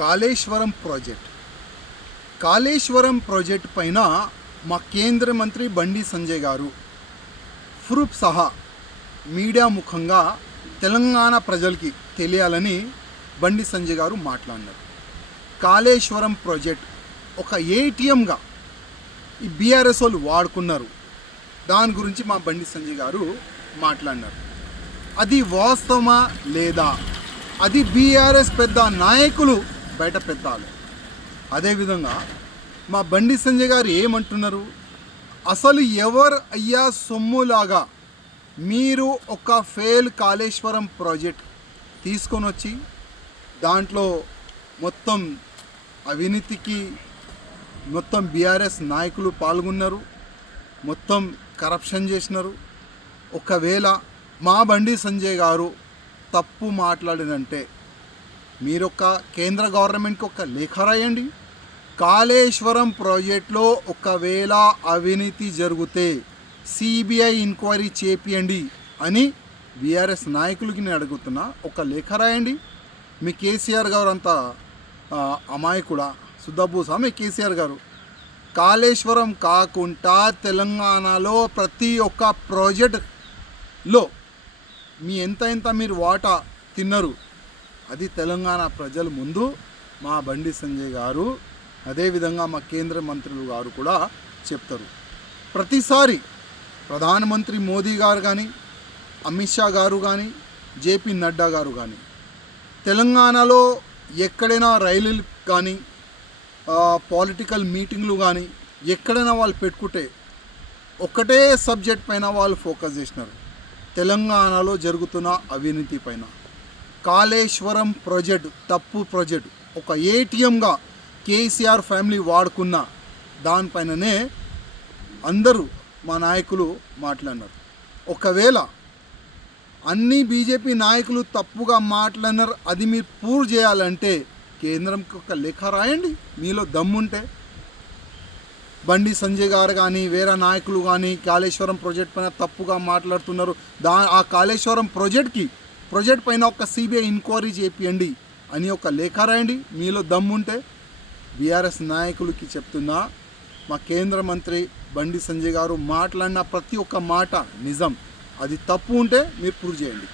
Kaleshwaram project పైన మా కేంద్ర మంత్రి బండి సంజయ్ గారు ప్రూఫ్ సహా మీడియా ముఖంగా తెలంగాణ ప్రజలకి తెలియాలని బండి సంజయ్ గారు మాట్లాడినారు. కాళేశ్వరం ప్రాజెక్ట్ ఒక ఏటీఎంగా ఈ బీఆర్ఎస్ వాళ్ళు వాడుకున్నారు. దాని గురించి మా బండి సంజయ్ గారు మాట్లాడినారు. అది వాస్తవమా లేదా, అది బీఆర్ఎస్ పెద్ద నాయకులు బయట పెట్టాలి. అదేవిధంగా మా బండి సంజయ్ గారు ఏమంటున్నారు, అసలు ఎవరు అయ్యా సొమ్ములాగా మీరు ఒక ఫెయిల్ కాళేశ్వరం ప్రాజెక్ట్ తీసుకొని వచ్చి దాంట్లో మొత్తం అవినీతికి మొత్తం బీఆర్ఎస్ నాయకులు పాల్గొన్నారు, మొత్తం కరప్షన్ చేసినారు. ఒకవేళ మా బండి సంజయ్ గారు తప్పు మాట్లాడినంటే మీరొక కేంద్ర గవర్నమెంట్కి ఒక లేఖ రాయండి. కాళేశ్వరం ప్రాజెక్టులో ఒకవేళ అవినీతి జరిగితే సిబిఐ ఎంక్వైరీ చేపియండి అని బీఆర్ఎస్ నాయకులకి నేను అడుగుతున్నా. ఒక లేఖ రాయండి. మీ కేసీఆర్ గారు అంతా అమాయకుడా, సుద్దబూసా మీ కేసీఆర్ గారు? కాళేశ్వరం కాకుండా తెలంగాణలో ప్రతి ఒక్క ప్రాజెక్టులో మీ ఎంత మీరు వాటా తిన్నారు అది తెలంగాణ ప్రజల ముందు మా బండి సంజయ్ గారు, అదేవిధంగా మా కేంద్ర మంత్రులు గారు కూడా చెప్తారు. ప్రతిసారి ప్రధానమంత్రి మోదీ గారు కానీ, అమిత్ షా గారు కానీ, జేపీ నడ్డా గారు కానీ తెలంగాణలో ఎక్కడైనా రైలులు కానీ పొలిటికల్ మీటింగ్లు కానీ ఎక్కడైనా వాళ్ళు పెట్టుకుంటే ఒకటే సబ్జెక్ట్ పైన వాళ్ళు ఫోకస్ చేసినారు, తెలంగాణలో జరుగుతున్న అవినీతి పైన. కాళేశ్వరం ప్రాజెక్టు తప్పు ప్రాజెక్టు, ఒక ఏటీఎంగా కేసీఆర్ ఫ్యామిలీ వాడుకున్న దానిపైననే అందరూ మా నాయకులు మాట్లాడినారు. ఒకవేళ అన్ని బీజేపీ నాయకులు తప్పుగా మాట్లాడినారు, అది మీరు ప్రూవ్ చేయాలంటే కేంద్రంకి ఒక లేఖ రాయండి. మీలో దమ్ముంటే బండి సంజయ్ గారు కానీ వేరే నాయకులు కానీ కాళేశ్వరం ప్రాజెక్ట్ పైన తప్పుగా మాట్లాడుతున్నారు, ఆ కాళేశ్వరం ప్రాజెక్ట్ పైన ఒక సిబిఐ ఎంక్వైరీ చేపియండి అని ఒక లేఖ రాయండి. మీలో దమ్ముంటే బీఆర్ఎస్ నాయకులకి చెప్తున్నా, మా కేంద్ర మంత్రి బండి సంజయ్ గారు మాట్లాడిన ప్రతి ఒక్క మాట నిజం. అది తప్పు ఉంటే మీరు ప్రూవ్ చేయండి.